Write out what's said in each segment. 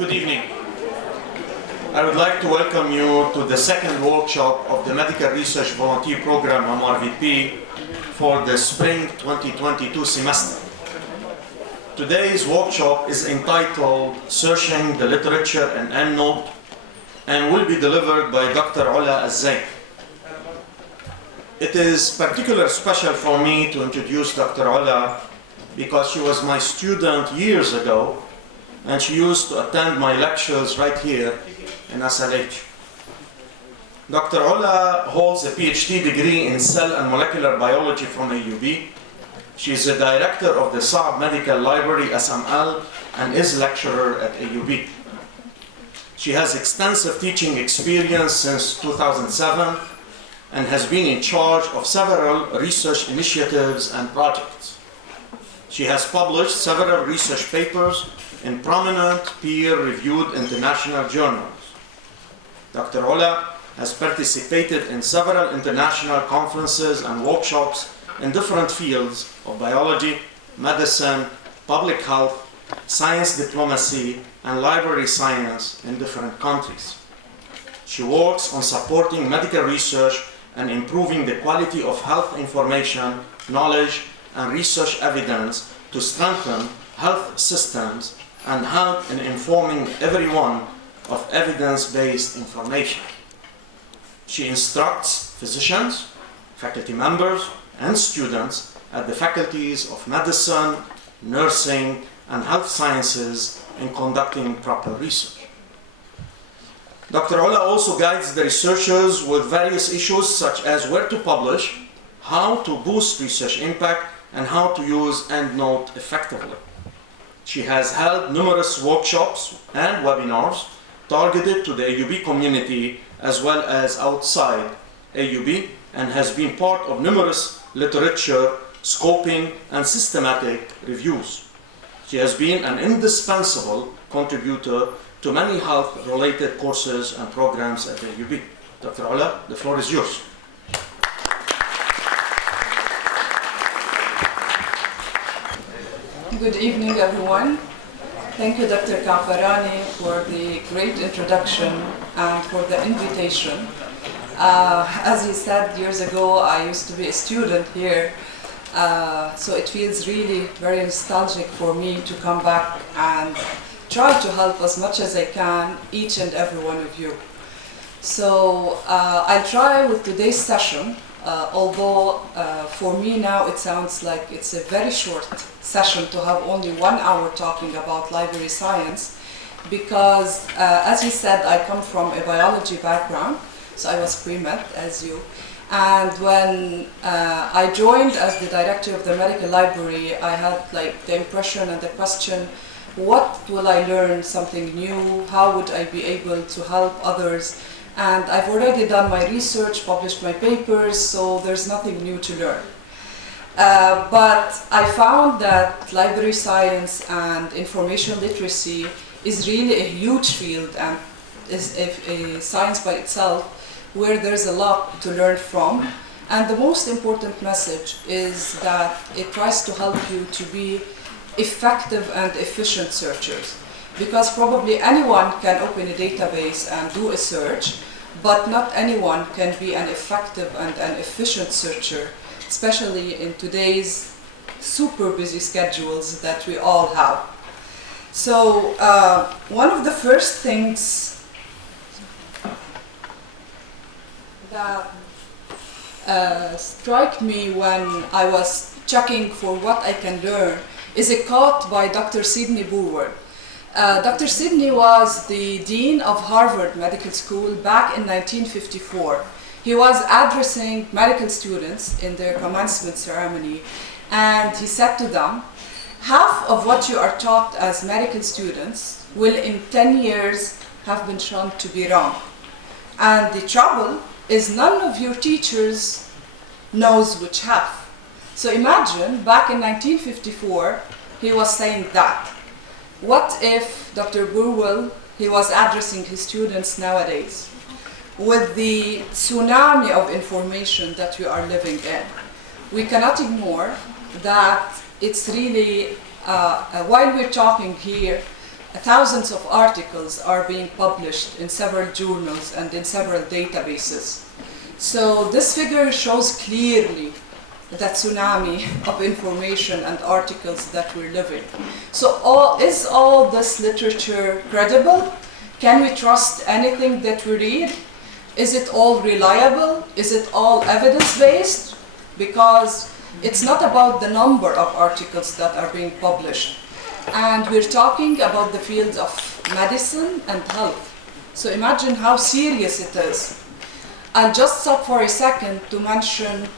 Good evening. I would like to welcome you to the second workshop of the Medical Research Volunteer Program MRVP for the Spring 2022 semester. Today's workshop is entitled Searching the Literature and EndNote and will be delivered by Dr. Ola El-Zein. It is particularly special for me to introduce Dr. Ola because she was my student years ago and she used to attend my lectures right here in SLH. Dr. Ola holds a PhD degree in cell and molecular biology from AUB. She is the director of the Saab Medical Library, SML, and is lecturer at AUB. She has extensive teaching experience since 2007 and has been in charge of several research initiatives and projects. She has published several research papers in prominent peer-reviewed international journals. Dr. Ola has participated in several international conferences and workshops in different fields of biology, medicine, public health, science diplomacy, and library science in different countries. She works on supporting medical research and improving the quality of health information, knowledge, and research evidence to strengthen health systems and help in informing everyone of evidence-based information. She instructs physicians, faculty members, and students at the faculties of medicine, nursing, and health sciences in conducting proper research. Dr. Ola also guides the researchers with various issues such as where to publish, how to boost research impact, and how to use EndNote effectively. She has held numerous workshops and webinars targeted to the AUB community as well as outside AUB and has been part of numerous literature, scoping, and systematic reviews. She has been an indispensable contributor to many health-related courses and programs at AUB. Dr. Ola, the floor is yours. Good evening, everyone. Thank you, Dr. Kaafarani, for the great introduction and for the invitation. As he said years ago, I used to be a student here, so it feels really very nostalgic for me to come back and try to help as much as I can each and every one of you. So I'll try with today's session, although for me now it sounds like it's a very short session to have only 1 hour talking about library science, because as he said, I come from a biology background, so I was pre-med as you. And when I joined as the director of the medical library, I had like the impression and the question, what will I learn something new? How would I be able to help others? And I've already done my research, published my papers, so there's nothing new to learn. But I found that library science and information literacy is really a huge field and is a science by itself where there's a lot to learn from. And the most important message is that it tries to help you to be effective and efficient searchers. Because probably anyone can open a database and do a search, but not anyone can be an effective and an efficient searcher, especially in today's super busy schedules that we all have. So one of the first things that struck me when I was checking for what I can learn is a quote by Dr. Sidney Wooward. Dr. Sidney was the dean of Harvard Medical School back in 1954. He was addressing medical students in their commencement ceremony, and he said to them, half of what you are taught as medical students will in 10 years have been shown to be wrong. And the trouble is none of your teachers knows which half. So imagine, back in 1954, he was saying that. What if Dr. Burwell, he was addressing his students nowadays? With the tsunami of information that we are living in, we cannot ignore that it's really, while we're talking here, thousands of articles are being published in several journals and in several databases. So this figure shows clearly that tsunami of information and articles that we're living. So is all this literature credible? Can we trust anything that we read? Is it all reliable? Is it all evidence-based? Because it's not about the number of articles that are being published. And we're talking about the fields of medicine and health. So imagine how serious it is. I'll just stop for a second to mention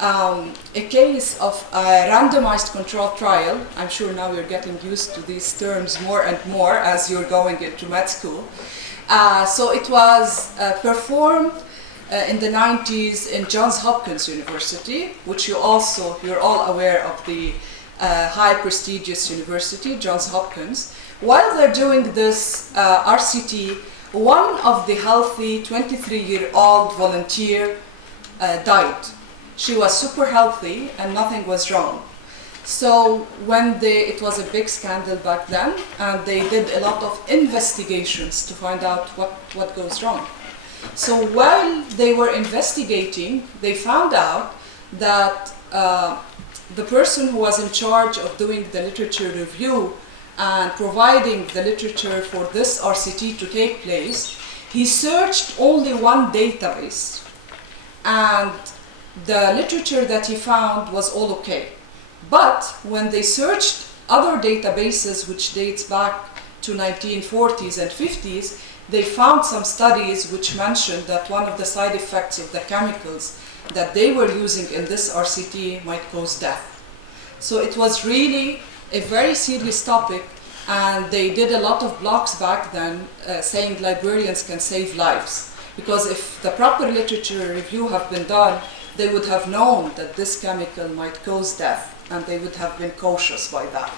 a case of a randomized controlled trial. I'm sure now you're getting used to these terms more and more as you're going into med school. So it was performed in the 90s in Johns Hopkins University, which you're all aware of the high prestigious university, Johns Hopkins. While they're doing this RCT, one of the healthy 23-year-old volunteer died. She was super healthy and nothing was wrong. So it was a big scandal back then, and they did a lot of investigations to find out what goes wrong. So while they were investigating, they found out that the person who was in charge of doing the literature review and providing the literature for this RCT to take place, he searched only one database, and the literature that he found was all okay. But when they searched other databases, which dates back to 1940s and 50s, they found some studies which mentioned that one of the side effects of the chemicals that they were using in this RCT might cause death. So it was really a very serious topic, and they did a lot of blogs back then saying librarians can save lives. Because if the proper literature review had been done, they would have known that this chemical might cause death, and they would have been cautious by that.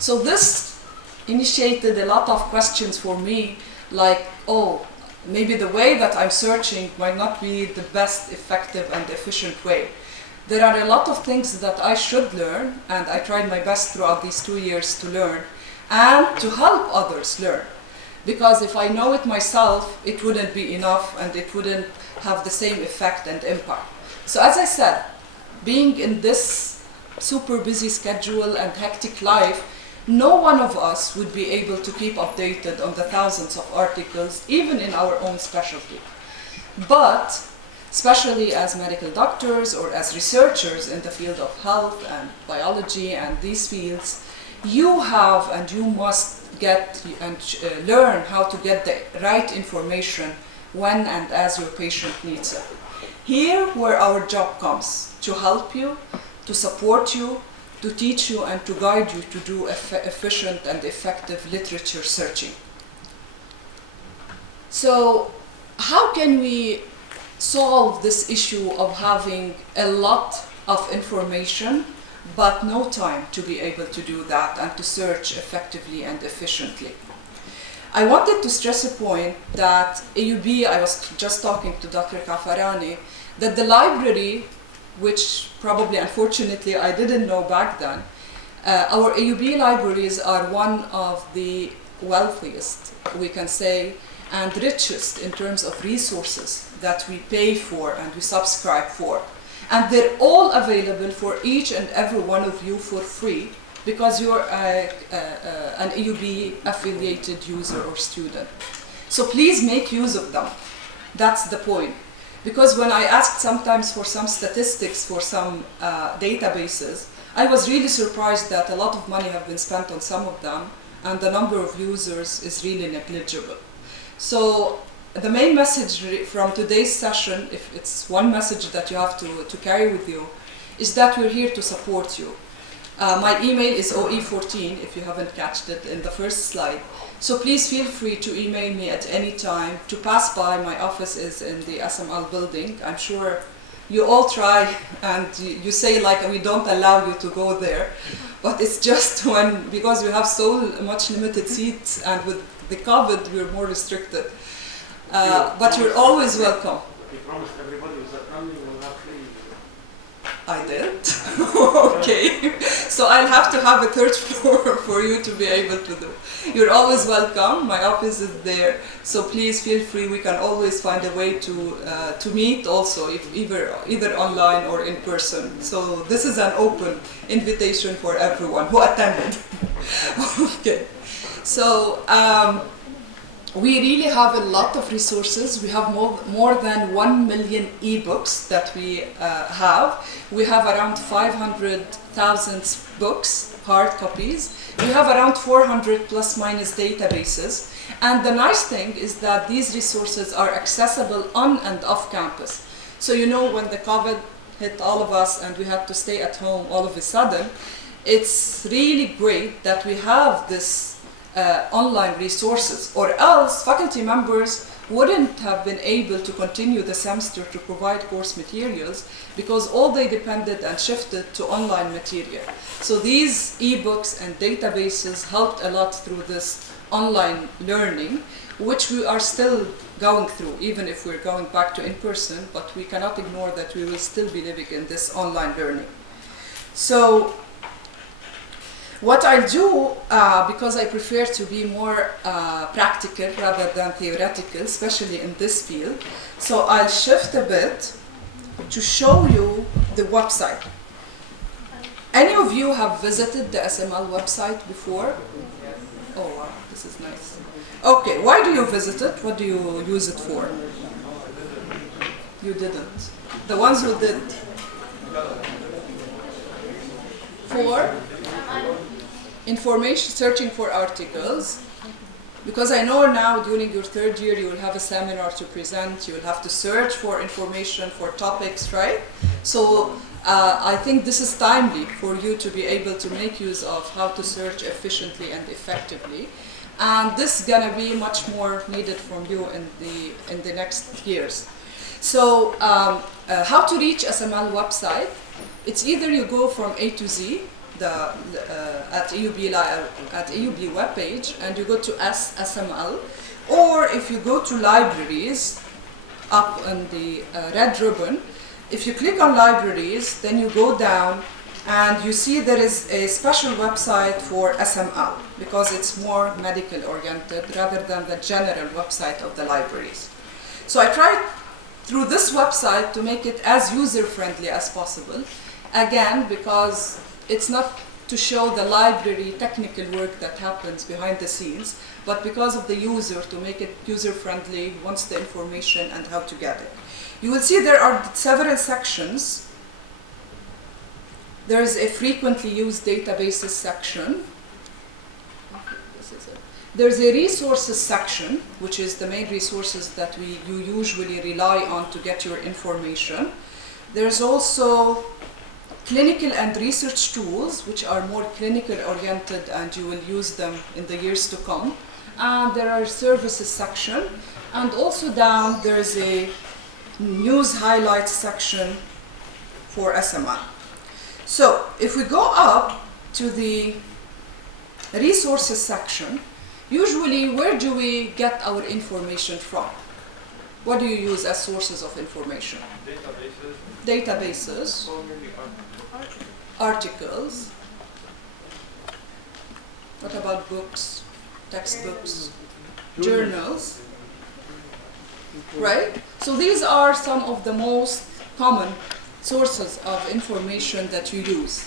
So this initiated a lot of questions for me, like, oh, maybe the way that I'm searching might not be the best effective and efficient way. There are a lot of things that I should learn, and I tried my best throughout these 2 years to learn, and to help others learn. Because if I know it myself, it wouldn't be enough, and it wouldn't have the same effect and impact. So as I said, being in this super busy schedule and hectic life, no one of us would be able to keep updated on the thousands of articles, even in our own specialty. But, especially as medical doctors or as researchers in the field of health and biology and these fields, you have and you must get and learn how to get the right information when and as your patient needs it. Here where our job comes, to help you, to support you, to teach you and to guide you to do efficient and effective literature searching. So how can we solve this issue of having a lot of information but no time to be able to do that and to search effectively and efficiently? I wanted to stress a point that AUB, I was just talking to Dr. Kaafarani, that the library, which probably unfortunately I didn't know back then, our AUB libraries are one of the wealthiest, we can say, and richest in terms of resources that we pay for and we subscribe for. And they're all available for each and every one of you for free, because you're an AUB affiliated user or student. So please make use of them. That's the point. Because when I asked sometimes for some statistics for some databases, I was really surprised that a lot of money have been spent on some of them, and the number of users is really negligible. So the main message from today's session, if it's one message that you have to carry with you, is that we're here to support you. My email is OE14, if you haven't catched it in the first slide. So please feel free to email me at any time, to pass by. My office is in the SML building. I'm sure you all try and you say like we don't allow you to go there, but it's just because we have so much limited seats, and with the COVID we're more restricted. But you're always welcome. We promised everybody that only will have free. I did. Okay. So I'll have to have a third floor for you to be able to do. You're always welcome. My office is there. So please feel free. We can always find a way to meet also, if either online or in person. So this is an open invitation for everyone who attended. Okay. So we really have a lot of resources. We have more than 1 million ebooks that we have. We have around 500,000 books, hard copies. We have around 400 plus minus databases. And the nice thing is that these resources are accessible on and off campus. So you know, when the COVID hit all of us and we had to stay at home all of a sudden, it's really great that we have this online resources, or else faculty members wouldn't have been able to continue the semester to provide course materials because all they depended and shifted to online material. So these ebooks and databases helped a lot through this online learning, which we are still going through, even if we're going back to in-person, but we cannot ignore that we will still be living in this online learning. So what I'll do, because I prefer to be more practical rather than theoretical, especially in this field, so I'll shift a bit to show you the website. Any of you have visited the SML website before? Oh wow, this is nice. Okay, why do you visit it? What do you use it for? You didn't. The ones who did. For information, searching for articles, because I know now during your third year you will have a seminar to present, you will have to search for information, for topics, right? So I think this is timely for you to be able to make use of how to search efficiently and effectively, and this is gonna be much more needed from you in the next years. So how to reach SML website? It's either you go from A to Z, at EUB webpage, and you go to SML, or if you go to libraries up on the red ribbon, if you click on libraries, then you go down and you see there is a special website for SML because it's more medical oriented rather than the general website of the libraries. So I tried through this website to make it as user friendly as possible, again because it's not to show the library technical work that happens behind the scenes, but because of the user, to make it user-friendly, wants the information and how to get it. You will see there are several sections. There is a frequently used databases section. This is it. There's a resources section, which is the main resources that you usually rely on to get your information. There's also clinical and research tools, which are more clinical oriented and you will use them in the years to come. And there are services section, and also down there is a news highlights section for SML. So if we go up to the resources section, usually where do we get our information from? What do you use as sources of information? Databases. Articles. What about books, textbooks, journals, right? So these are some of the most common sources of information that you use.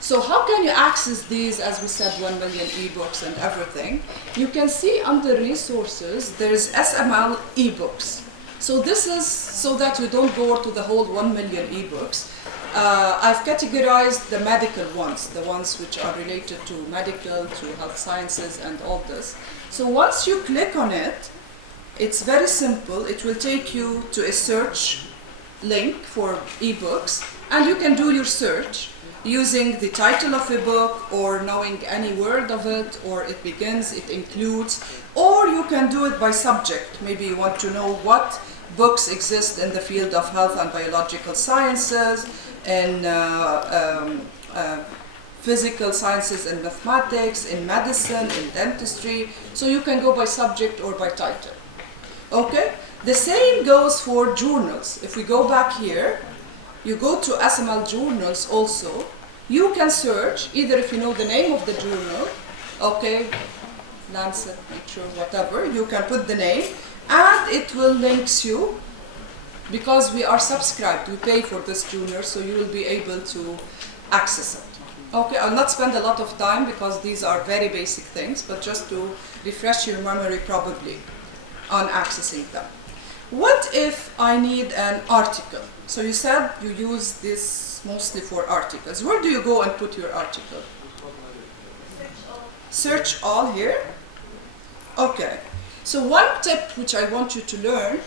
So how can you access these? As we said, 1 million ebooks and everything. You can see under resources, there's SML ebooks. So this is so that you don't go to the whole 1 million ebooks. I've categorized the medical ones, the ones which are related to medical, to health sciences and all this. So once you click on it, it's very simple. It will take you to a search link for ebooks, and you can do your search using the title of a book or knowing any word of it, or it begins, it includes, or you can do it by subject. Maybe you want to know what books exist in the field of health and biological sciences, in physical sciences and mathematics, in medicine, in dentistry. So you can go by subject or by title. Okay? The same goes for journals. If we go back here, you go to SML journals also, you can search, either if you know the name of the journal, okay, Lancet, Nature, whatever, you can put the name, and it will links you, because we are subscribed, we pay for this journal, so you will be able to access it. Okay, I'll not spend a lot of time because these are very basic things, but just to refresh your memory probably on accessing them. What if I need an article? So you said you use this mostly for articles. Where do you go and put your article? Search all here? Okay. So one tip which I want you to learn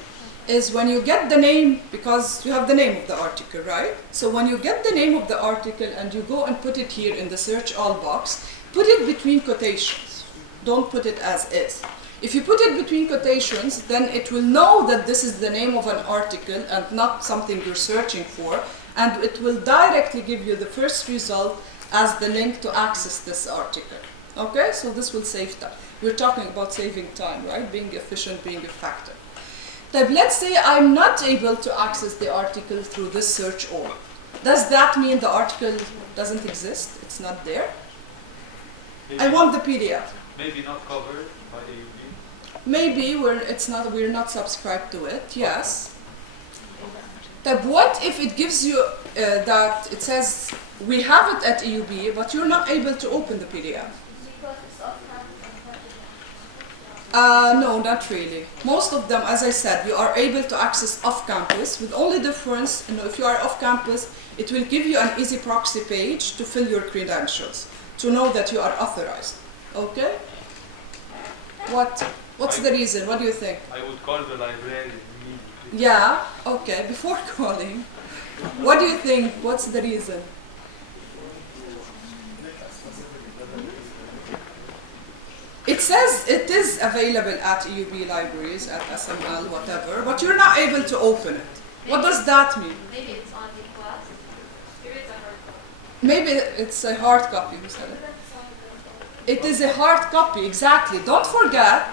is when you get the name, because you have the name of the article, right? So when you get the name of the article and you go and put it here in the search all box, put it between quotations. Don't put it as is. If you put it between quotations, then it will know that this is the name of an article and not something you're searching for, and it will directly give you the first result as the link to access this article. Okay, so this will save time. We're talking about saving time, right? Being efficient, being effective. But let's say I'm not able to access the article through this search all. Does that mean the article doesn't exist? It's not there? Maybe I want the PDF. Maybe not covered by AUB. Maybe we're not subscribed to it, yes. But what if it gives you that it says we have it at EUB, but you're not able to open the PDF? No, not really. Most of them, as I said, you are able to access off-campus, with only difference, if you are off-campus, it will give you an easy proxy page to fill your credentials, to know that you are authorized. Okay? What's the reason? What do you think? I would call the librarian immediately. Yeah, okay. Before calling, what do you think? What's the reason? It says it is available at EUB libraries, at SML, whatever, but you're not able to open it. What does that mean? Maybe it's on request. Maybe it's a hard copy. Maybe it's a hard copy, you said it. It is a hard copy, exactly. Don't forget,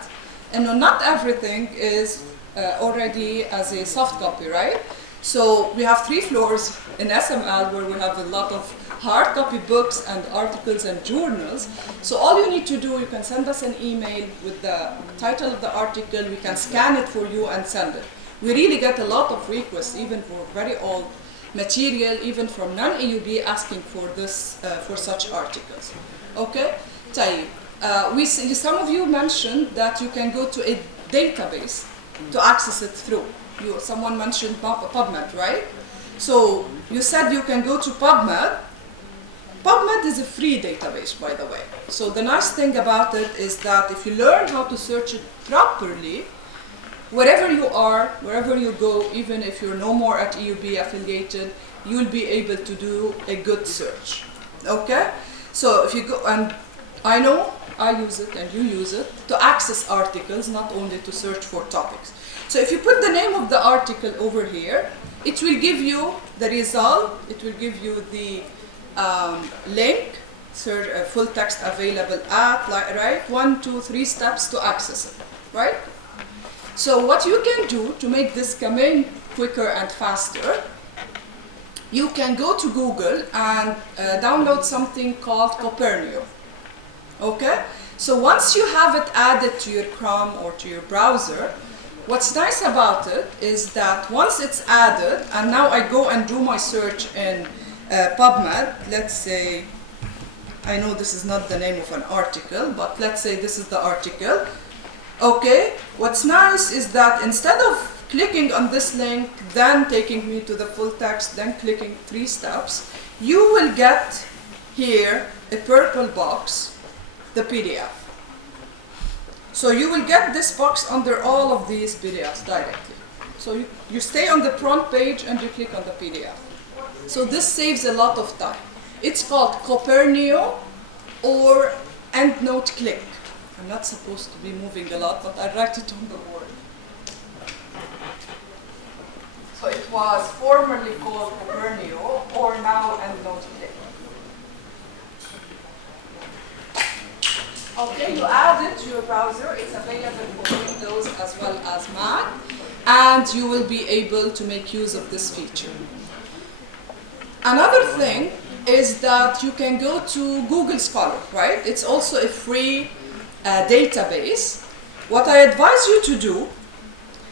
not everything is already as a soft copy, right? So we have 3 floors in SML where we have a lot of hard copy books and articles and journals. So all you need to do, you can send us an email with the title of the article, we can scan it for you and send it. We really get a lot of requests, even for very old material, even from non-EUB, asking for this, for such articles. Okay? Some of you mentioned that you can go to a database to access it through. Someone mentioned Pubmed, right? So you said you can go to Pubmed. Pubmed is a free database, by the way. So the nice thing about it is that if you learn how to search it properly, wherever you are, wherever you go, even if you're no more at EUB affiliated, you'll be able to do a good search. Okay? So if you go, and I know I use it and you use it to access articles, not only to search for topics. So if you put the name of the article over here, it will give you the result, it will give you the link, full text available at, right? 1, 2, 3 steps to access it, right? So what you can do to make this come in quicker and faster, you can go to Google and download something called Copernio. Okay? So once you have it added to your Chrome or to your browser, what's nice about it is that once it's added, and now I go and do my search in Pubmed, let's say, I know this is not the name of an article, but let's say this is the article. Okay, what's nice is that instead of clicking on this link, then taking me to the full text, then clicking 3 steps, you will get here a purple box, the PDF. So you will get this box under all of these PDFs directly. So you stay on the front page and you click on the PDF. So this saves a lot of time. It's called Copernio or EndNote Click. I'm not supposed to be moving a lot, but I write it on the board. So it was formerly called Copernio or now EndNote Click. Okay, you add it to your browser. It's available for Windows as well as Mac, and you will be able to make use of this feature. Another thing is that you can go to Google Scholar, right? It's also a free database. What I advise you to do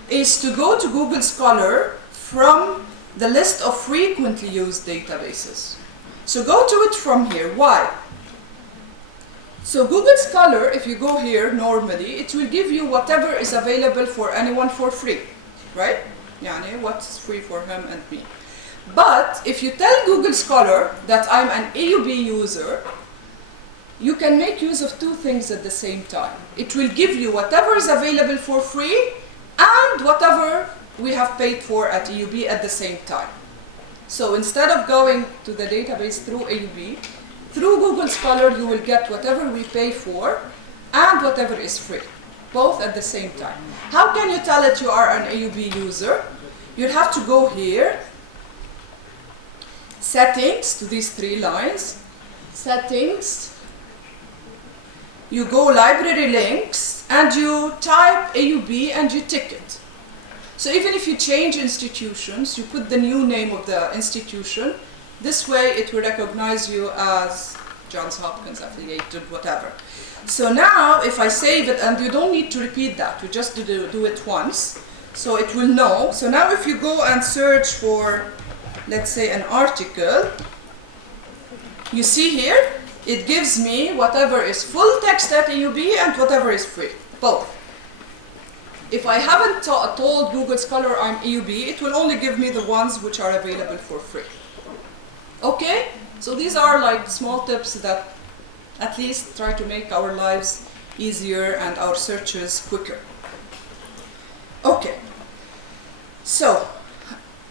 is to go to Google Scholar from the list of frequently used databases. So go to it from here. Why? So Google Scholar, if you go here normally, it will give you whatever is available for anyone for free, right? Yani what's free for him and me. But if you tell Google Scholar that I'm an AUB user, you can make use of two things at the same time. It will give you whatever is available for free and whatever we have paid for at AUB at the same time. So instead of going to the database through AUB, through Google Scholar you will get whatever we pay for and whatever is free, both at the same time. How can you tell it you are an AUB user? You'll have to go here, settings, to these three lines, settings, you go library links and you type AUB and you tick it. So even if you change institutions, you put the new name of the institution, this way it will recognize you as Johns Hopkins affiliated, whatever. So now if I save it, and you don't need to repeat that, you just do it once, so it will know. So now if you go and search for, let's say, an article, you see here, it gives me whatever is full text at AUB and whatever is free, both. If I haven't told Google Scholar I'm AUB, it will only give me the ones which are available for free. Okay? So these are like small tips that at least try to make our lives easier and our searches quicker. Okay. So,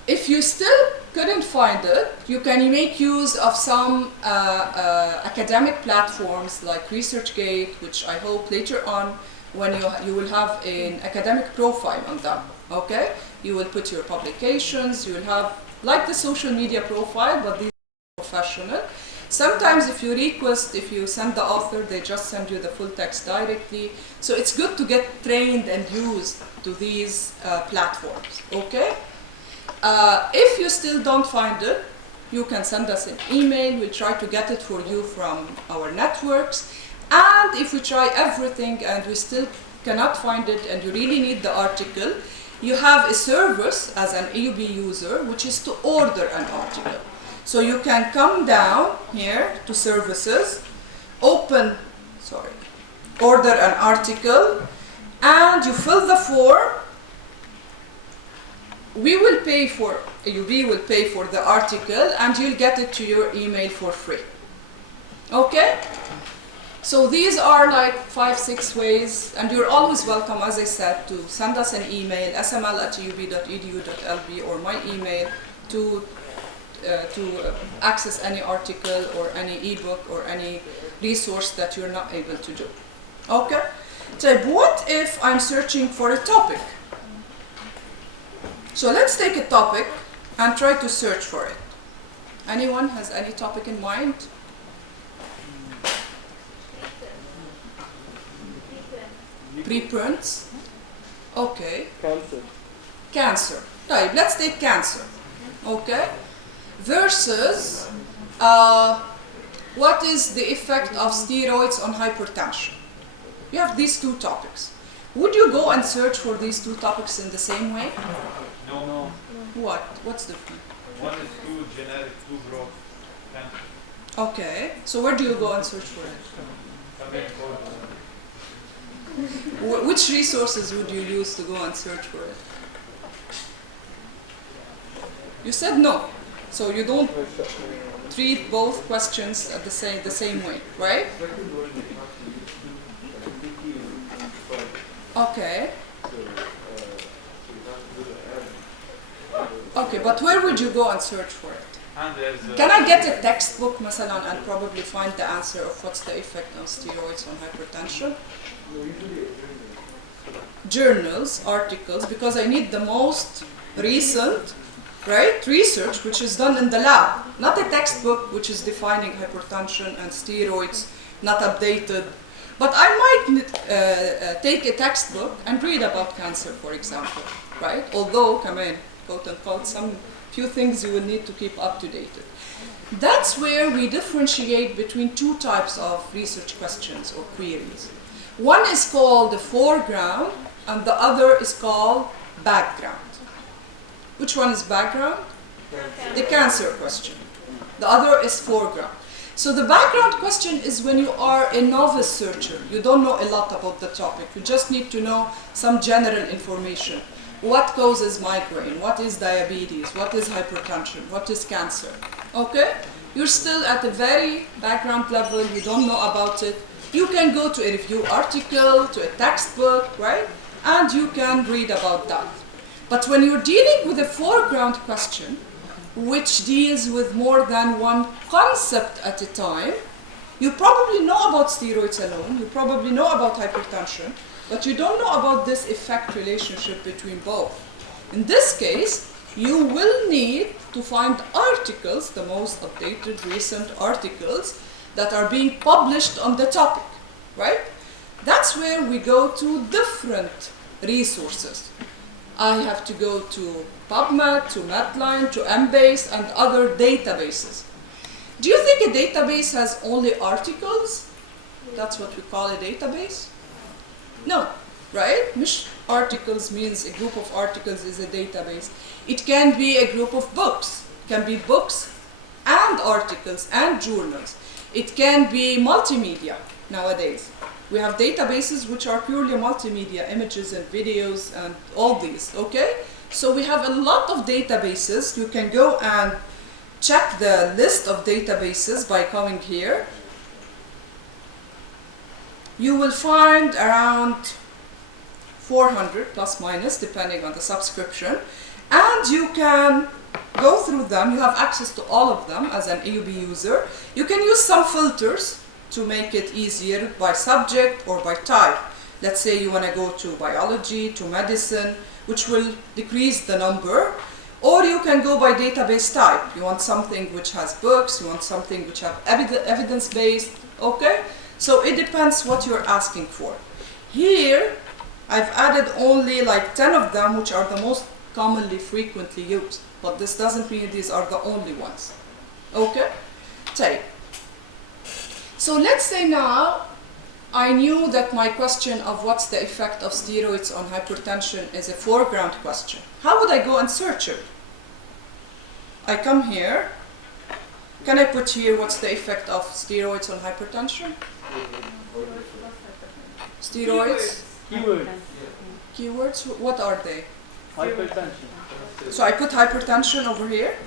if you still couldn't find it, you can make use of some academic platforms like ResearchGate, which I hope later on when you will have an academic profile on them, okay? You will put your publications, you will have like the social media profile, but these are professional. Sometimes if you request, if you send the author, they just send you the full text directly. So it's good to get trained and used to these platforms, okay? If you still don't find it, you can send us an email. We'll try to get it for you from our networks. And if we try everything and we still cannot find it and you really need the article, you have a service as an AUB user, which is to order an article. So you can come down here to services, order an article, and you fill the form. We will pay for, AUB will pay for the article and you'll get it to your email for free. Okay? So these are like 5-6 ways, and you're always welcome, as I said, to send us an email, sml@ub.edu.lb, or my email to access any article or any ebook or any resource that you're not able to do. Okay? So what if I'm searching for a topic? So let's take a topic and try to search for it. Anyone has any topic in mind? Preprints. Okay. Cancer. Right, let's take cancer. Okay. Versus what is the effect of steroids on hypertension? You have these two topics. Would you go and search for these two topics in the same way? No. What? What's different? One is too generic, too broad. Cancer. Okay. So where do you go and search for it? Which resources would you use to go and search for it? You said no. So you don't treat both questions at the same way, right? Okay. Okay, but where would you go and search for it? Can I get a textbook, مثلا, and probably find the answer of what's the effect of steroids on hypertension? Journals, articles, because I need the most recent, right, research which is done in the lab, not a textbook which is defining hypertension and steroids, not updated. But I might take a textbook and read about cancer, for example, right? Although, come in, quote unquote, some few things you will need to keep up to date. That's where we differentiate between two types of research questions or queries. One is called the foreground, and the other is called background. Which one is background? The cancer question. The other is foreground. So the background question is when you are a novice searcher. You don't know a lot about the topic. You just need to know some general information. What causes migraine? What is diabetes? What is hypertension? What is cancer? Okay? You're still at a very background level. You don't know about it. You can go to a review article, to a textbook, right? And you can read about that. But when you're dealing with a foreground question, which deals with more than one concept at a time, you probably know about steroids alone, you probably know about hypertension, but you don't know about this effect relationship between both. In this case, you will need to find articles, the most updated recent articles that are being published on the topic, right? That's where we go to different resources. I have to go to Pubmed, to Medline, to Embase, and other databases. Do you think a database has only articles? That's what we call a database? No, right? Mish articles means a group of articles is a database. It can be a group of books. It can be books and articles and journals. It can be multimedia nowadays. We have databases which are purely multimedia, images and videos and all these, okay? So we have a lot of databases. You can go and check the list of databases by coming here. You will find around 400 plus minus depending on the subscription, and you can go through them. You have access to all of them as an AUB user. You can use some filters to make it easier by subject or by type. Let's say you want to go to biology, to medicine, which will decrease the number, or you can go by database type. You want something which has books, you want something which have evidence-based, okay? So it depends what you're asking for. Here, I've added only like 10 of them, which are the most commonly frequently used, but this doesn't mean these are the only ones, okay? Take. So let's say now, I knew that my question of what's the effect of steroids on hypertension is a foreground question. How would I go and search it? I come here. Can I put here what's the effect of steroids on hypertension? Steroids? Keywords. Keywords? What are they? Hypertension. So I put hypertension over here.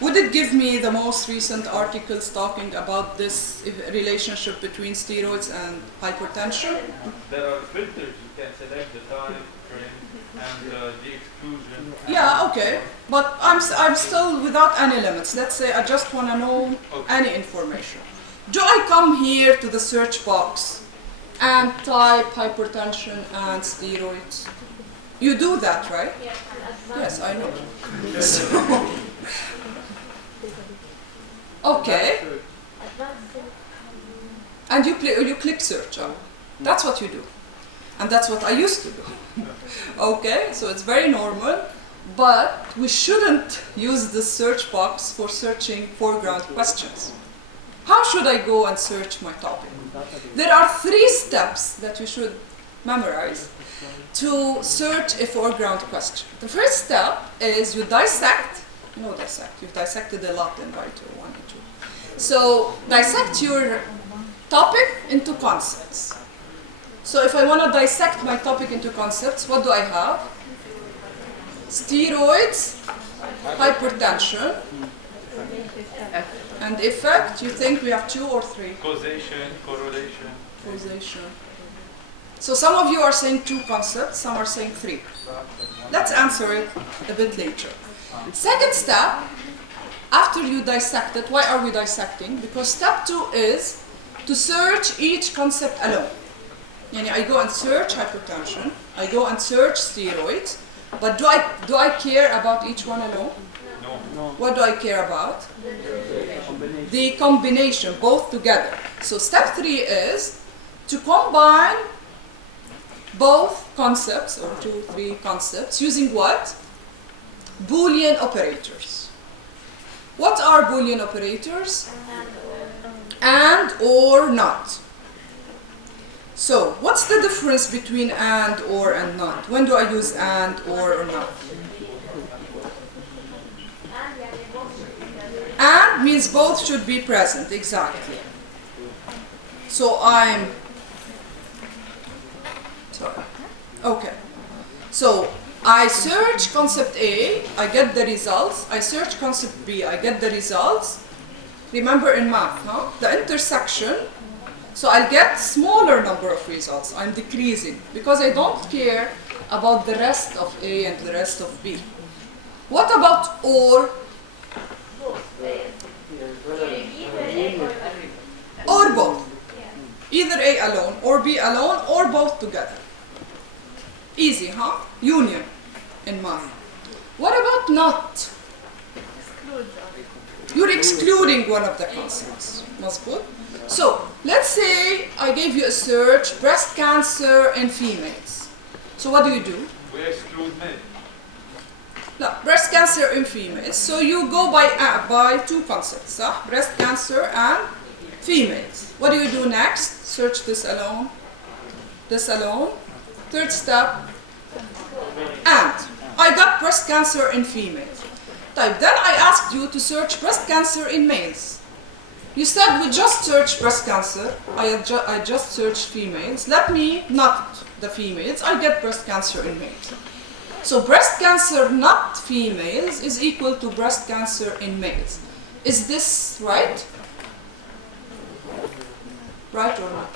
Would it give me the most recent articles talking about this relationship between steroids and hypertension? There are filters. You can select the time frame and the exclusion. Yeah, okay. But I'm still without any limits. Let's say I just want to know any information. Do I come here to the search box and type hypertension and steroids? You do that, right? Yes, I know. So, okay. And you click search. That's what you do. And that's what I used to do. Okay, so it's very normal, but we shouldn't use the search box for searching foreground questions. How should I go and search my topic? There are 3 steps that you should memorize to search a foreground question. The first step is you dissect. You've dissected a lot in Writer 1 and 2. So dissect your topic into concepts. So if I want to dissect my topic into concepts, what do I have? Steroids, hypertension, and effect. You think we have 2 or 3? Causation, correlation. Causation. So some of you are saying 2 concepts, some are saying 3. Let's answer it a bit later. Second step, after you dissect it, why are we dissecting? Because step 2 is to search each concept alone. I go and search hypertension, I go and search steroids, but do I care about each one alone? No. What do I care about? The combination, both together. So step 3 is to combine both concepts, or 2, 3 concepts, using what? Boolean operators. What are Boolean operators? And or not. So, what's the difference between and, or, and not? When do I use and, or not? And means both should be present, exactly. So sorry. Okay. So I search concept A, I get the results. I search concept B, I get the results. Remember in math, huh? The intersection. So I'll get smaller number of results. I'm decreasing because I don't care about the rest of A and the rest of B. What about or? Or both. Either A alone or B alone or both together. Easy, huh? Union in math. What about not? You're excluding one of the concepts. Mazboot? So, let's say I gave you a search, breast cancer in females. So what do? We exclude men. No, breast cancer in females. So you go by two concepts, huh? Breast cancer and females. What do you do next? Search this alone, this alone. Third step, and I got breast cancer in females. Then I asked you to search breast cancer in males. You said we just searched breast cancer. I just searched females. Let me not the females. I get breast cancer in males. So breast cancer not females is equal to breast cancer in males. Is this right? Right or not?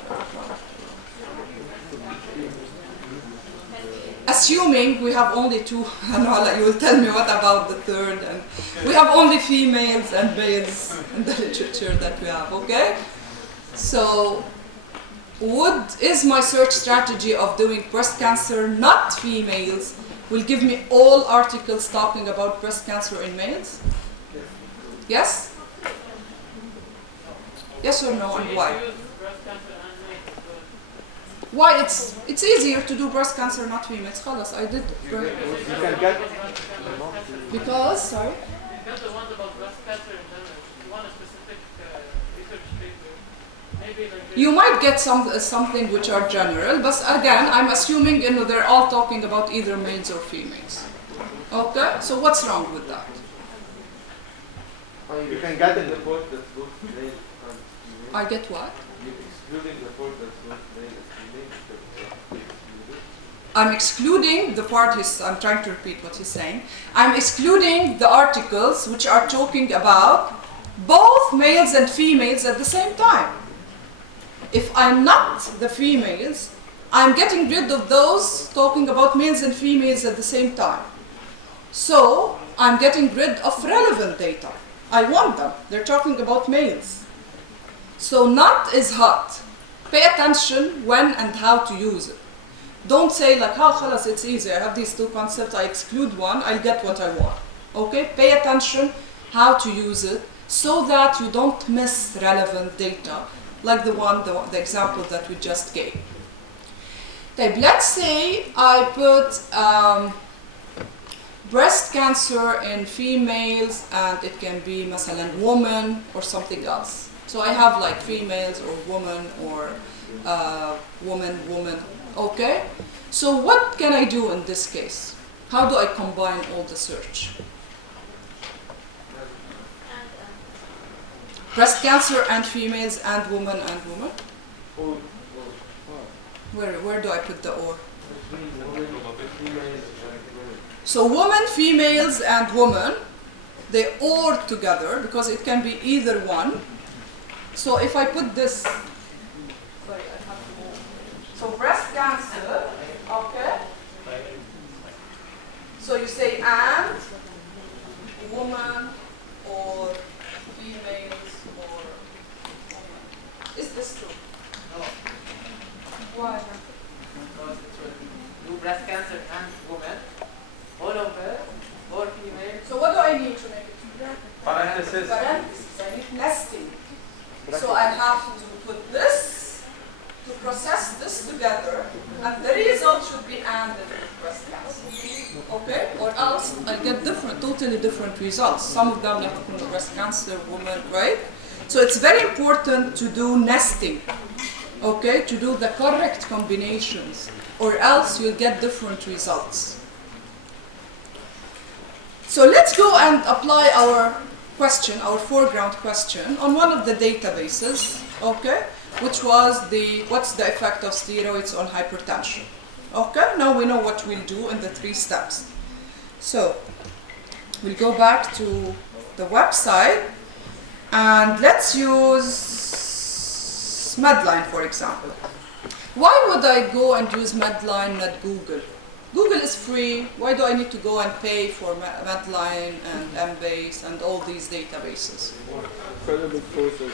Assuming we have only two, and you will tell me what about the third, and we have only females and males in the literature that we have, okay? So, is my search strategy of doing breast cancer not females will give me all articles talking about breast cancer in males? Yes? Yes or no, and why? Why it's easier to do breast cancer not females. خلاص, I did. You can get Because, sorry? Because the ones about breast cancer in general, you want a specific research paper, maybe like You might get something which are general, but again, I'm assuming they're all talking about either males or females. Okay, so what's wrong with that? you can get in the report that's both male and female. I get what? You excluding the report that's both male and female. I'm excluding the part I'm trying to repeat what he's saying. I'm excluding the articles which are talking about both males and females at the same time. If I'm not the females, I'm getting rid of those talking about males and females at the same time. So I'm getting rid of relevant data. I want them. They're talking about males. So not is hot. Pay attention when and how to use it. Don't say like, oh, khalas, it's easy. I have these two concepts. I exclude one. I'll get what I want. Okay? Pay attention how to use it so that you don't miss relevant data, like the example that we just gave. Okay, let's say I put breast cancer in females, and it can be مثلا woman or something else. So I have like females or woman or woman. Okay? So what can I do in this case? How do I combine all the search? Breast cancer and females and woman and woman? Where do I put the or? So woman, females and woman, they or together because it can be either one. So if I put this, sorry, I have to move. So breast cancer, okay. So you say and woman or females or woman. Is this true? No. Why? Because it will do breast cancer and women, all of them, or female. So what do I need to make it true? parenthesis. Parentheses. I need nesting. So I have to put this to process this together, and the result should be and in breast cancer. okay? Or else I get totally different results. Some of them like breast cancer, woman, right? So it's very important to do nesting, okay? To do the correct combinations, or else you'll get different results. So let's go and apply our question, our foreground question, on one of the databases, okay? Which was what's the effect of steroids on hypertension? Okay, now we know what we'll do in the 3 steps. So we'll go back to the website and let's use Medline, for example. Why would I go and use Medline, not Google? Google is free. Why do I need to go and pay for Medline and Embase and all these databases? Credible sources.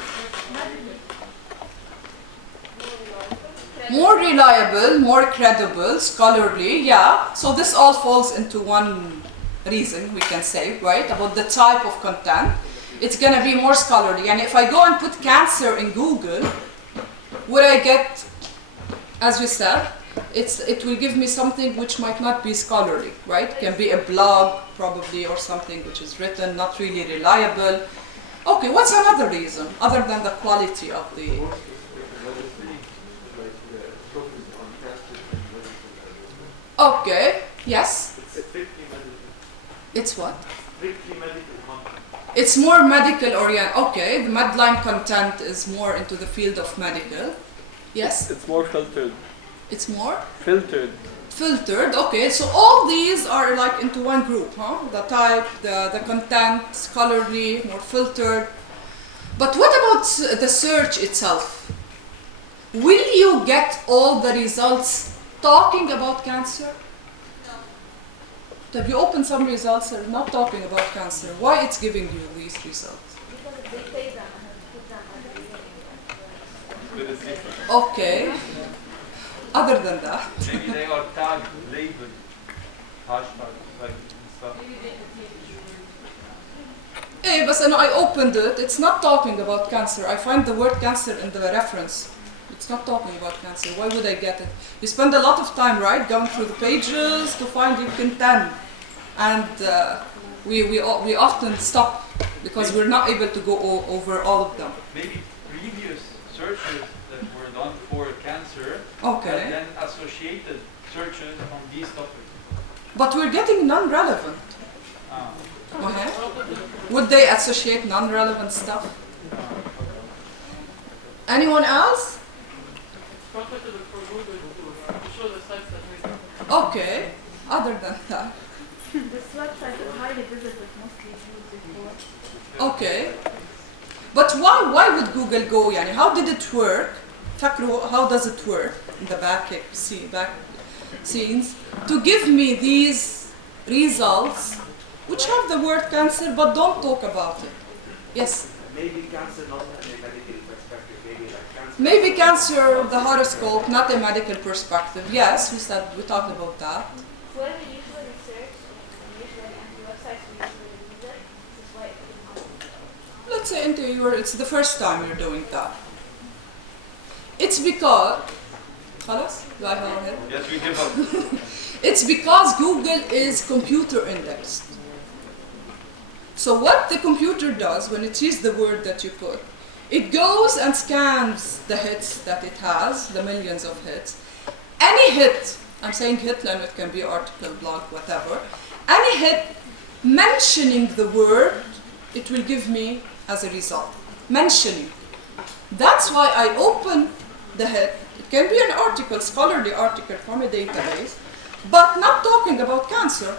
More reliable, more credible, scholarly, yeah. So this all falls into one reason, we can say, right? About the type of content. It's going to be more scholarly. And if I go and put cancer in Google, would I get, as we said, it will give me something which might not be scholarly, right? It can be a blog, probably, or something which is written, not really reliable. Okay, what's another reason, other than the quality of the... Okay, yes? It's what? It's more medical oriented. Okay, the Medline content is more into the field of medical. Yes? It's more filtered. It's more? Filtered. Filtered, okay. So all these are like into one group, huh? The type, the content, scholarly, more filtered. But what about the search itself? Will you get all the results talking about cancer? Have you opened some results that are not talking about cancer? Why it's giving you these results? Because they pay them and put them at the beginning. Okay. Other than that. Maybe they are tagged, labeled, hashtags, like stuff. Hey, but I opened it. It's not talking about cancer. I find the word cancer in the reference. It's not talking about cancer. Why would I get it? You spend a lot of time, right, going through the pages to find your content. And we often stop because we're not able to go over all of them. Maybe previous searches that were done for cancer, Okay. and then associated searches on these topics. But we're getting non-relevant. Okay. Would they associate non-relevant stuff? Anyone else? Profitable for Google to show the sites that we have. Okay. Other than that. This website is highly visited, mostly used before. Okay. But why would Google go? Yani, how did it work? How does it work in the back scenes to give me these results which have the word cancer but don't talk about it? Yes? Maybe cancer not in a medical perspective, maybe like cancer. Maybe cancer, the horoscope, not a medical perspective. Yes, we talked about that. When we usually search, usually on the websites we usually use it, this is why it didn't happen. Let's say it's the first time you're doing that. It's because, خلاص? Do I have it? Yes, we give up. It's because Google is computer indexed. So what the computer does when it sees the word that you put, it goes and scans the hits that it has, the millions of hits. Any hit, I'm saying hit, and it can be article, blog, whatever. Any hit mentioning the word, it will give me as a result. Mentioning. That's why I open the hit. It can be an article, scholarly article from a database, but not talking about cancer.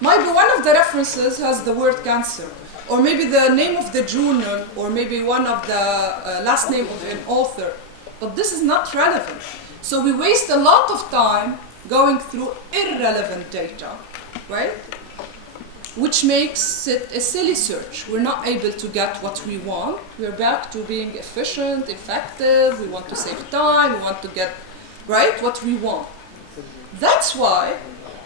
Maybe one of the references has the word cancer, or maybe the name of the journal, or maybe one of the last name of an author. But this is not relevant. So we waste a lot of time going through irrelevant data, right? Which makes it a silly search. We're not able to get what we want. We're back to being efficient, effective. We want to save time. We want to get, right, what we want. That's why.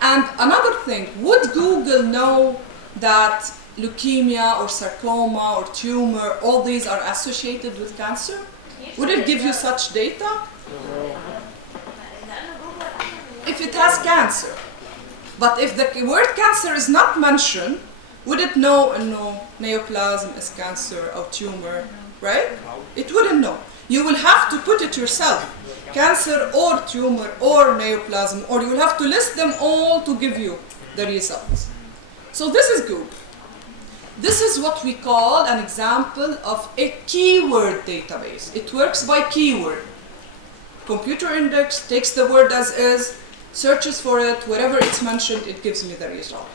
And another thing, would Google know that leukemia or sarcoma or tumor, all these are associated with cancer? Would it give you such data? If it has cancer. But if the word cancer is not mentioned, would it know neoplasm is cancer or tumor, right? It wouldn't know. You will have to put it yourself. Cancer or tumor or neoplasm, or you will have to list them all to give you the results. So this is good. This is what we call an example of a keyword database. It works by keyword. Computer index takes the word as is, searches for it, wherever it's mentioned, it gives me the result.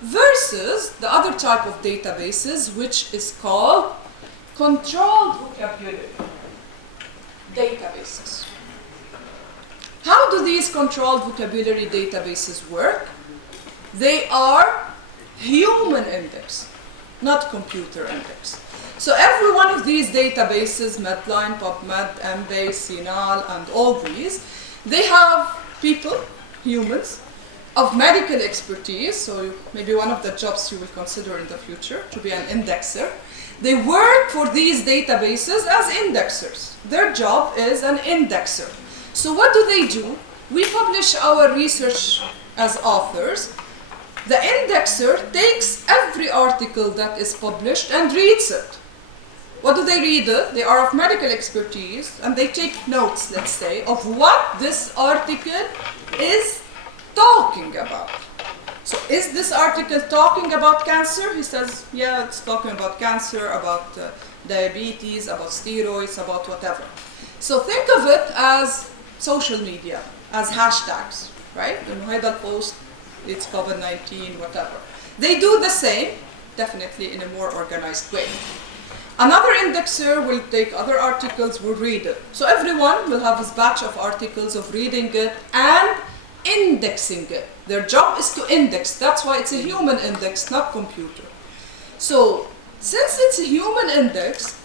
Versus the other type of databases, which is called controlled vocabulary databases. How do these controlled vocabulary databases work? They are human index, not computer index. So every one of these databases, Medline, Pubmed, Embase, CINAHL, and all these, they have people, humans, of medical expertise, so maybe one of the jobs you will consider in the future, to be an indexer. They work for these databases as indexers. Their job is an indexer. So what do? We publish our research as authors. The indexer takes every article that is published and reads it. What do they read it? They are of medical expertise, and they take notes, let's say, of what this article is talking about. So is this article talking about cancer? He says, yeah, it's talking about cancer, about diabetes, about steroids, about whatever. So think of it as social media, as hashtags, right? In هذا post, it's COVID-19, whatever. They do the same, definitely in a more organized way. Another indexer will take other articles, will read it. So everyone will have his batch of articles of reading it and indexing it. Their job is to index. That's why it's a human index, not computer. So since it's a human index,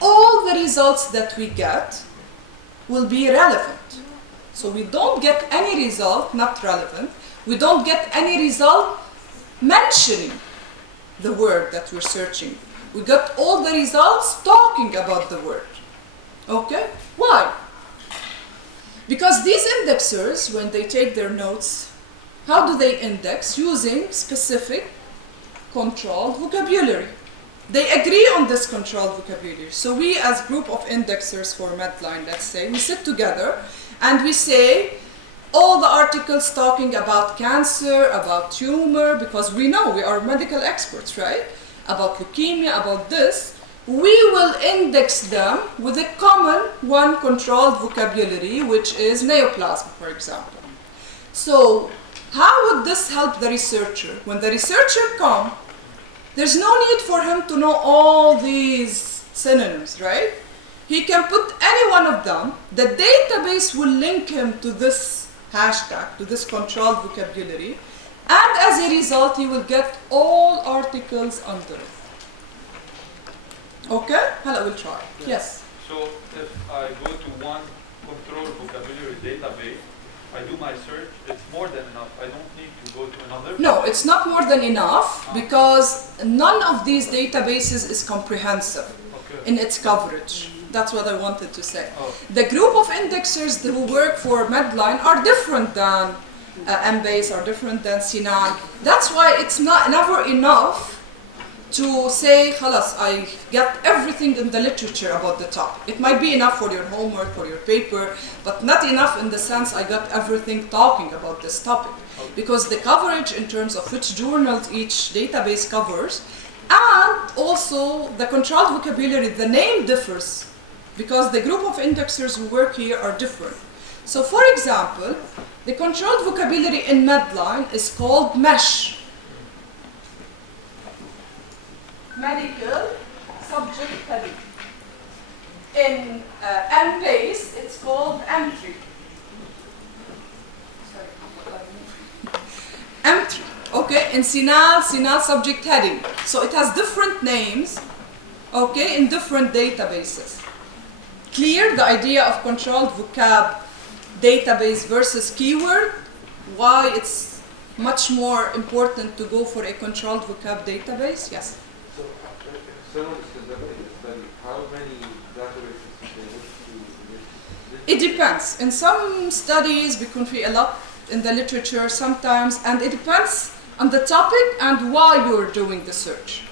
all the results that we get will be relevant. So we don't get any result not relevant. We don't get any result mentioning the word that we're searching. We got all the results talking about the word. Okay? Why? Because these indexers, when they take their notes, how do they index? Using specific controlled vocabulary. They agree on this controlled vocabulary. So we, as group of indexers for Medline, let's say, we sit together and we say, all the articles talking about cancer, about tumor, because we know we are medical experts, right? About leukemia, about this, we will index them with a common one controlled vocabulary, which is neoplasm, for example. So how would this help the researcher? When the researcher comes, there's no need for him to know all these synonyms, right? He can put any one of them. The database will link him to this hashtag, to this controlled vocabulary, and as a result, he will get all articles under it. Okay? Hello, we'll try. Yes? So if I go to one control vocabulary database, I do my search, it's more than enough. I don't need to go to another? No, it's not more than enough because none of these databases is comprehensive in its coverage. That's what I wanted to say. The group of indexers who work for Medline are different than Embase, are different than CINAHL. That's why it's never enough to say, "Khalas, I get everything in the literature about the topic." It might be enough for your homework or your paper, but not enough in the sense I got everything talking about this topic. Because the coverage in terms of which journals each database covers, and also the controlled vocabulary, the name differs because the group of indexers who work here are different. So for example, the controlled vocabulary in Medline is called MESH. Medical subject heading. In Embase, it's called M3. M3. Okay, in CINAHL subject heading. So it has different names, okay, in different databases. Clear the idea of controlled vocab database versus keyword? Why it's much more important to go for a controlled vocab database? Yes? So if someone is conducting a study, how many databases do they wish to? It depends. In some studies, بيكون في a lot in the literature sometimes, and it depends on the topic and why you're doing the search.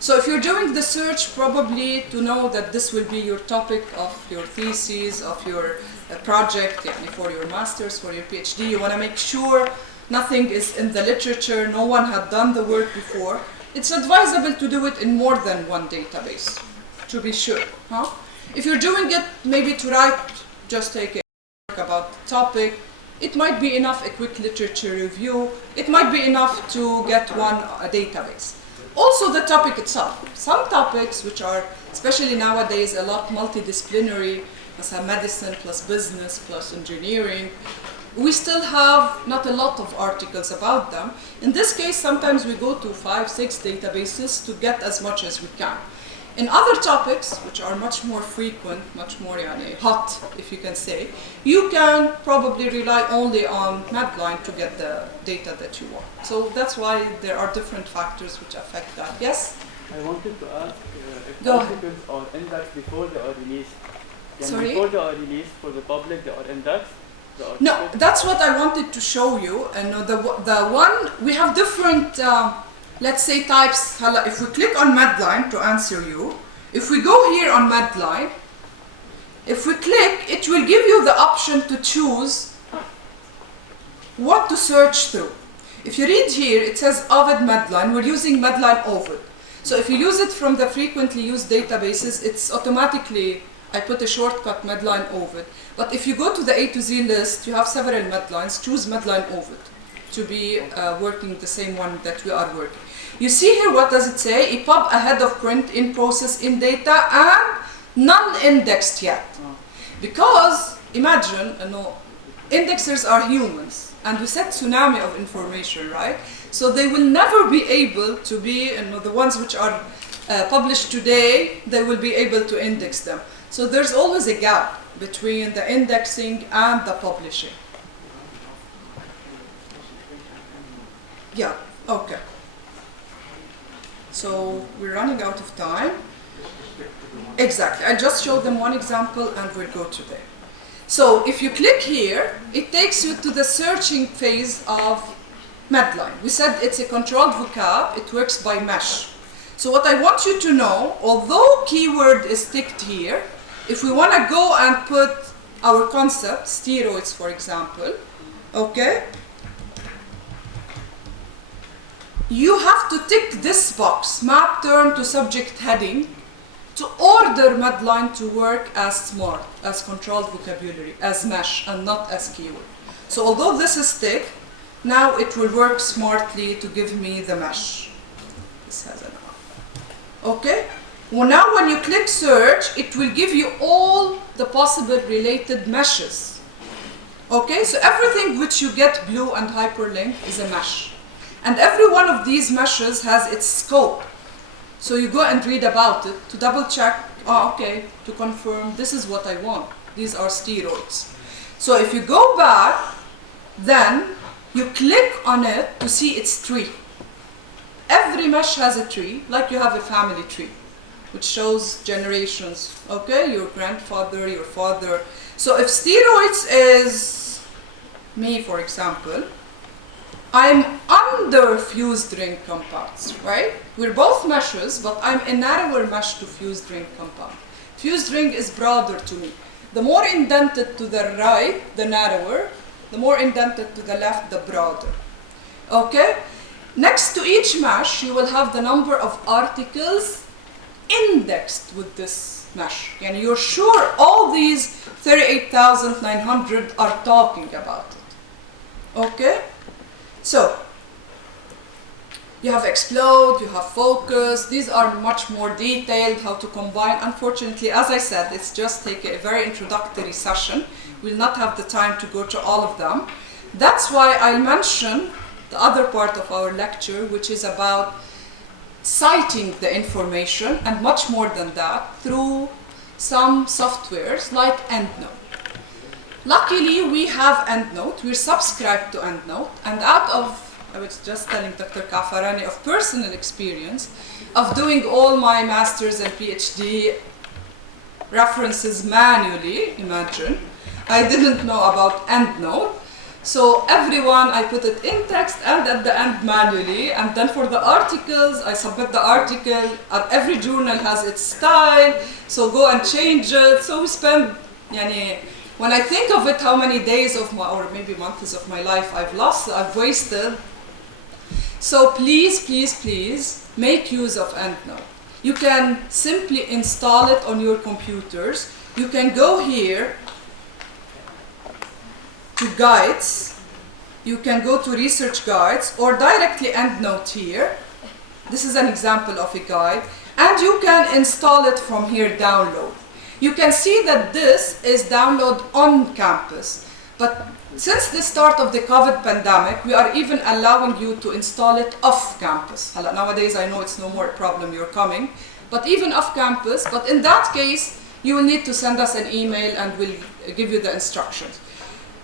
So if you're doing the search, probably to know that this will be your topic of your thesis, of your project, for your master's, for your PhD, you want to make sure nothing is in the literature, no one had done the work before. It's advisable to do it in more than one database, to be sure. Huh? If you're doing it maybe to write, just take a look about the topic, it might be enough a quick literature review, it might be enough to get a database. Also the topic itself. Some topics which are, especially nowadays, a lot multidisciplinary, as medicine plus business plus engineering, we still have not a lot of articles about them. In this case, sometimes we go to 5, 6 databases to get as much as we can. In other topics, which are much more frequent, much more hot, if you can say, you can probably rely only on Medline to get the data that you want. So that's why there are different factors which affect that. Yes? I wanted to ask if Go articles are indexed before they are released. Sorry? Before they are released for the public, they are indexed? No, that's what I wanted to show you. And the one, we have different, let's say, types. If we click on Medline to answer you, if we go here on Medline, if we click, it will give you the option to choose what to search through. If you read here, it says Ovid Medline. We're using Medline Ovid. So if you use it from the frequently used databases, it's automatically, I put a shortcut Medline Ovid. But if you go to the A to Z list, you have several Medlines. Choose Medline Ovid to be working the same one that we are working. You see here, what does it say? EPUB ahead of print, in process, in data, and non-indexed yet. Because, imagine, indexers are humans, and we said tsunami of information, right? So they will never be able to be, the ones which are published today, they will be able to index them. So there's always a gap between the indexing and the publishing. Yeah, okay. So we're running out of time. Exactly, I just showed them one example and we'll go to there. So if you click here, it takes you to the searching phase of Medline. We said it's a controlled vocab, it works by mesh. So what I want you to know, although keyword is ticked here, if we want to go and put our concept, steroids for example, okay, you have to tick this box, map term to subject heading, to order Medline to work as smart, as controlled vocabulary, as mesh, and not as keyword. So although this is ticked, now it will work smartly to give me the mesh. This has an R. Okay? Well, now when you click search, it will give you all the possible related meshes. Okay? So everything which you get blue and hyperlink is a mesh. And every one of these meshes has its scope. So you go and read about it to double check, okay, to confirm this is what I want. These are steroids. So if you go back, then you click on it to see its tree. Every mesh has a tree, like you have a family tree, which shows generations, okay, your grandfather, your father. So if steroids is me, for example, I'm under fused ring compounds, right? We're both meshes, but I'm a narrower mesh to fused ring compound. Fused ring is broader to me. The more indented to the right, the narrower. The more indented to the left, the broader. Okay? Next to each mesh, you will have the number of articles indexed with this mesh. And you're sure all these 38,900 are talking about it. Okay? So, you have explode, you have focus. These are much more detailed, how to combine. Unfortunately, as I said, it's just a very introductory session. We'll not have the time to go to all of them. That's why I mention the other part of our lecture, which is about citing the information, and much more than that, through some softwares like EndNote. Luckily, we have EndNote. We're subscribed to EndNote, and out of, I was just telling Dr. Kaafarani, of personal experience of doing all my master's and PhD references manually, imagine, I didn't know about EndNote. So everyone, I put it in text and at the end manually. And then for the articles, I submit the article. And every journal has its style, so go and change it. So we spend, when I think of it, how many days of my, or maybe months of my life I've wasted. So please, please, please make use of EndNote. You can simply install it on your computers. You can go here to guides. You can go to research guides or directly EndNote here. This is an example of a guide. And you can install it from here, download. You can see that this is download on campus. But since the start of the COVID pandemic, we are even allowing you to install it off campus. Nowadays, I know it's no more a problem, you're coming. But even off campus, but in that case, you will need to send us an email and we'll give you the instructions.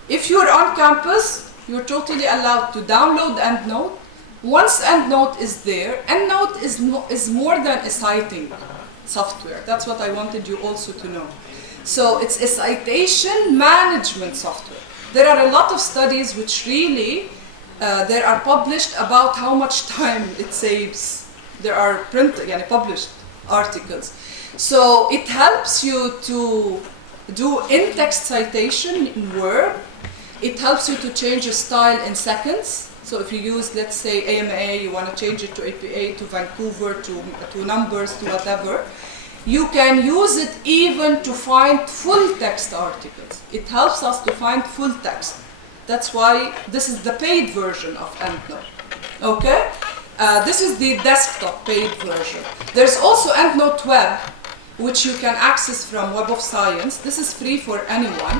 If you're on campus, you're totally allowed to download EndNote. Once EndNote is there, EndNote is more than a citing software. That's what I wanted you also to know. So it's a citation management software. There are a lot of studies which really, they are published about how much time it saves. There are published articles. So it helps you to do in-text citation in Word. It helps you to change a style in seconds. So if you use, let's say, AMA, you want to change it to APA, to Vancouver, to numbers, to whatever. You can use it even to find full text articles. It helps us to find full text. That's why this is the paid version of EndNote. Okay? This is the desktop paid version. There's also EndNote Web, which you can access from Web of Science. This is free for anyone.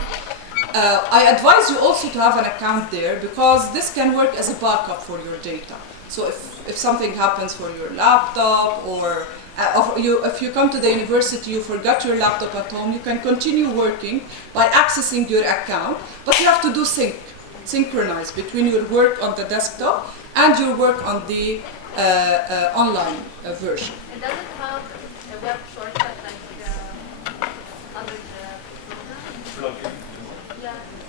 I advise you also to have an account there because this can work as a backup for your data. So if something happens for your laptop or if you come to the university, you forgot your laptop at home, you can continue working by accessing your account, but you have to do synchronize between your work on the desktop and your work on the online version. And does it have a web shortcut like other programs?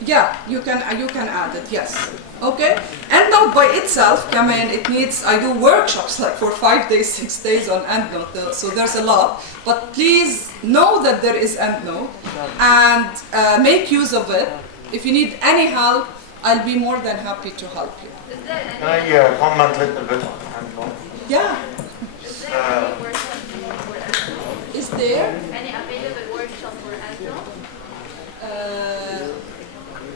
Yeah, you can add it, yes. Okay? EndNote by itself, I do workshops like for 5 days, 6 days on EndNote, so there's a lot. But please know that there is EndNote and make use of it. If you need any help, I'll be more than happy to help you. Is there any? Can I comment a little bit on EndNote? Yeah. Is there any workshop for EndNote? Is there? Any available workshop for EndNote?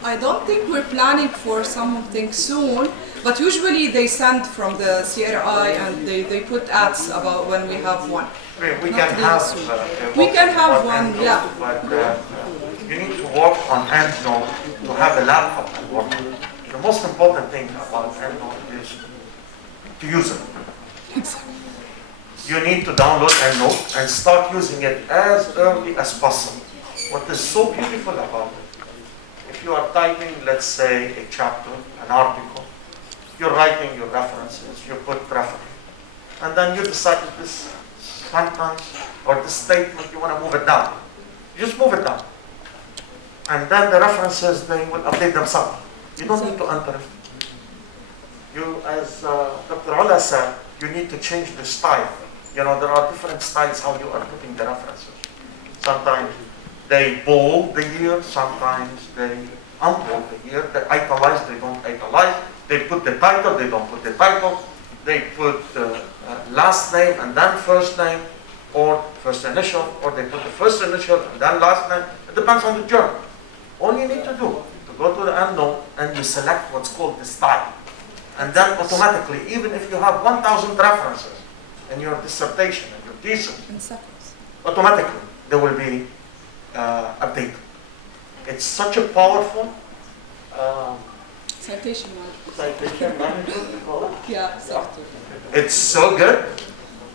I don't think we're planning for something soon, but usually they send from the CRI and they put ads about when we have one. We can have we can have one, EndNote, yeah. But you need to work on EndNote to have a laptop to work on. The most important thing about EndNote is to use it. Exactly. You need to download EndNote and start using it as early as possible. What is so beautiful about it, if you are typing, let's say, a chapter, an article, you're writing your references, you put reference, and then you decide that this sentence or this statement, you want to move it down. You just move it down. And then the references, they will update themselves. You don't need to enter it. You, as Dr. Ola said, you need to change the style. There are different styles how you are putting the references. Sometimes they bold the year, sometimes they unbold the year, they italize, they don't italize, they put the title, they don't put the title, they put last name and then first name, or first initial, or they put the first initial and then last name. It depends on the journal. All you need to do, to go to the EndNote and you select what's called the style. And then automatically, even if you have 1,000 references in your dissertation and your thesis, automatically they will be updated. It's such a powerful citation management. Citation management, we call it. Yeah, software. It's so good.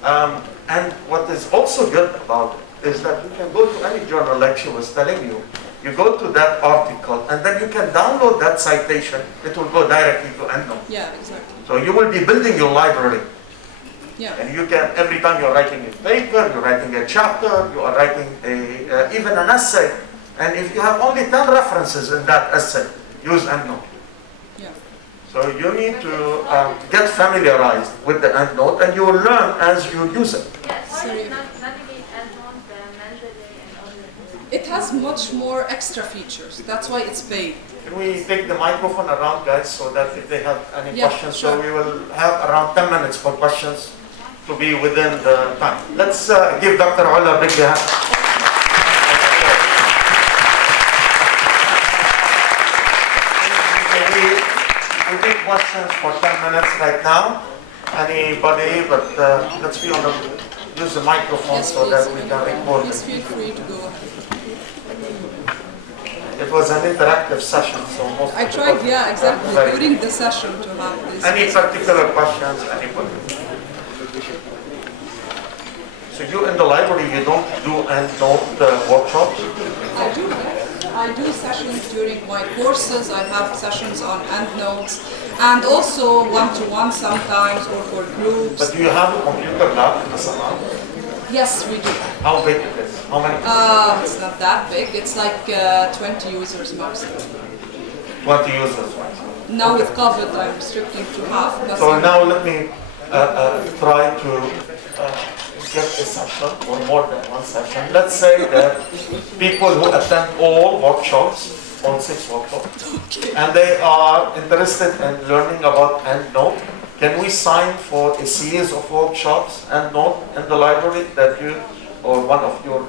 And what is also good about it is that you can go to any journal, like she was telling you. You go to that article, and then you can download that citation. It will go directly to EndNote. Yeah, exactly. So you will be building your library. Yeah. And you can, every time you're writing a paper, you're writing a chapter, you are writing even an essay. And if you have only 10 references in that essay, use EndNote. So you need to get familiarized with the EndNote, and you will learn as you use it. Yes, why is navigate EndNote, Medline, and other? It has much more extra features. That's why it's paid. Can we take the microphone around, guys, so that if they have any Yeah, questions, sure. so we will have around 10 minutes for questions to be within the time. Let's give Dr. Ola a big hand. We take questions for 10 minutes right now. Anybody, but let's be on the, use the microphone Yes, so please. that we can record Please it. feel free to go ahead. It was an interactive session, so most I of the tried, questions yeah, are exactly, very- during the session to have this. Any particular questions, anybody? So you in the library, you don't do EndNote workshops? I do sessions during my courses. I have sessions on EndNotes and also one-to-one sometimes or for groups. But do you have a computer lab in the Saab? Yes, we do. How big it is? How many? It's not that big. It's like 20 users maximum. 20 users. Now with COVID, I'm restricting to half. Because So now let me try to get a session or more than one session. Let's say that people who attend all workshops, all 6 workshops, and they are interested in learning about EndNote, can we sign for a series of workshops EndNote in the library that you or one of your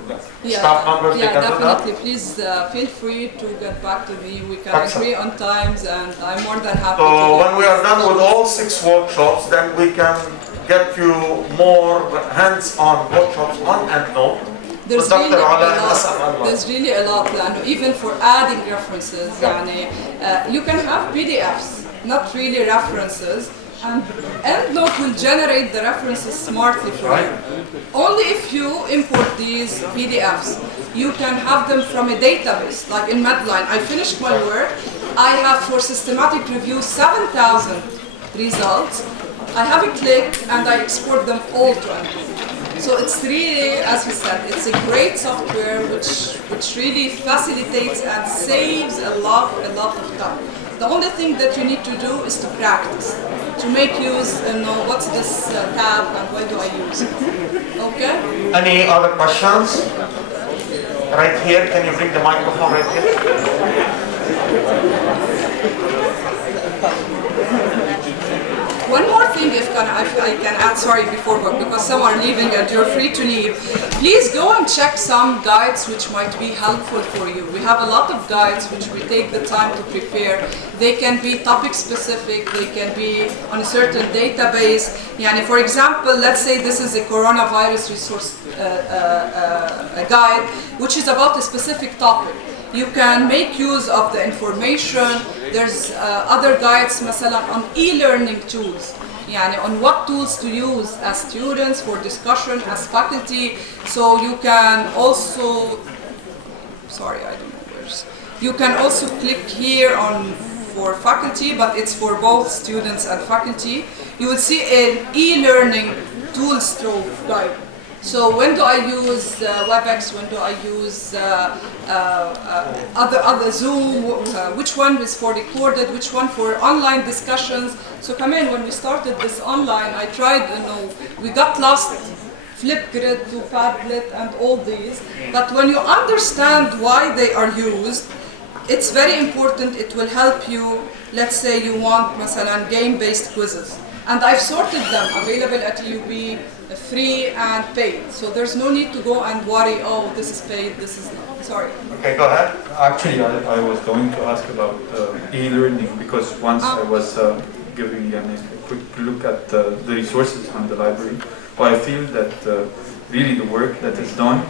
staff members they can definitely. do that? Please feel free to get back to me. We can Excellent. agree on times, and I'm more than happy. So to when we are done with all 6 workshops, then we can get you more hands-on workshops on EndNote. There's with really Dr. a Ola and lot. Saab. There's really a lot, and even for adding references, you can have PDFs, not really references, and EndNote will generate the references smartly for you. Only if you import these PDFs, you can have them from a database, like in Medline. I finished my work. I have for systematic review 7,000 results. I have a click and I export them all to EndNote. So it's really, as we said, it's a great software which really facilitates and saves a lot of time. The only thing that you need to do is to practice, to make use and know what's this tab and why do I use it. Okay? Any other questions? Right here, can you bring the microphone right here? One more thing, if I can add, sorry, before, because some are leaving and you're free to leave. Please go and check some guides which might be helpful for you. We have a lot of guides which we take the time to prepare. They can be topic specific, they can be on a certain database. For example, let's say this is a coronavirus resource a guide, which is about a specific topic. You can make use of the information. There's other guides مثلا on e-learning tools, on what tools to use as students for discussion, as faculty. So you can also, sorry, I don't know where's. You can also click here on for faculty, but it's for both students and faculty. You will see an e-learning tools guide. So when do I use WebEx? When do I use other Zoom? Which one is for recorded? Which one for online discussions? So come in. When we started this online, I tried. We got lost. Flipgrid to Padlet and all these. But when you understand why they are used, it's very important. It will help you. Let's say you want, مثلا, game-based quizzes, and I've sorted them available at UB. Free and paid. So there's no need to go and worry, oh, this is paid, this is not. Sorry. Okay, go ahead. Actually, I was going to ask about e-learning because once I was giving a quick look at the resources on the library, but I feel that really the work that is done,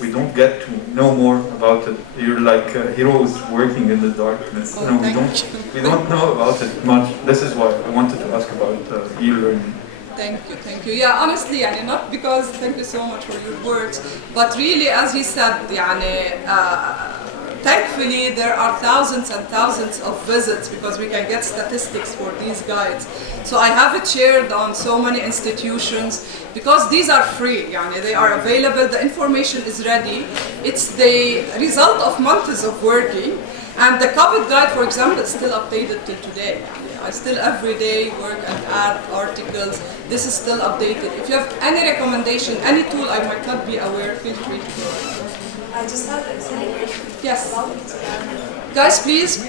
we don't get to know more about it. You're like heroes working in the darkness. Oh, we don't know about it much. This is why I wanted to ask about e-learning. Thank you. Yeah, honestly, not because, thank you so much for your words, but really, as he said, thankfully there are thousands and thousands of visits because we can get statistics for these guides. So I have it shared on so many institutions because these are free, they are available, the information is ready. It's the result of months of working. And the COVID guide, for example, is still updated till today. I still every day work and add articles. This is still updated. If you have any recommendation, any tool I might not be aware, feel free to go. I just have a silly question. Yes. About PDF. Guys, please,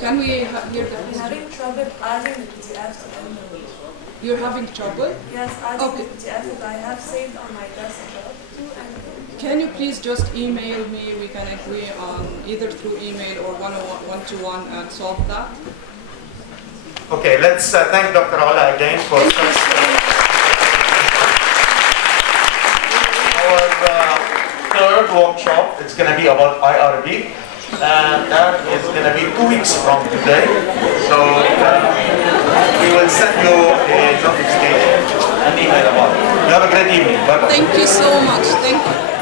can we hear the I'm having trouble adding the PDF to EndNote. You're having trouble? Yes, adding Okay. the PDF that I have saved on my desktop to EndNote. Can you please just email me? We can agree on either through email or one-to-one and solve that. Okay, let's thank Dr. Ola again for such our third workshop. It's going to be about IRB, and that is going to be 2 weeks from today. So we will send you a notification, an email about it. You have a great evening. Bye-bye. Thank you so much. Thank you.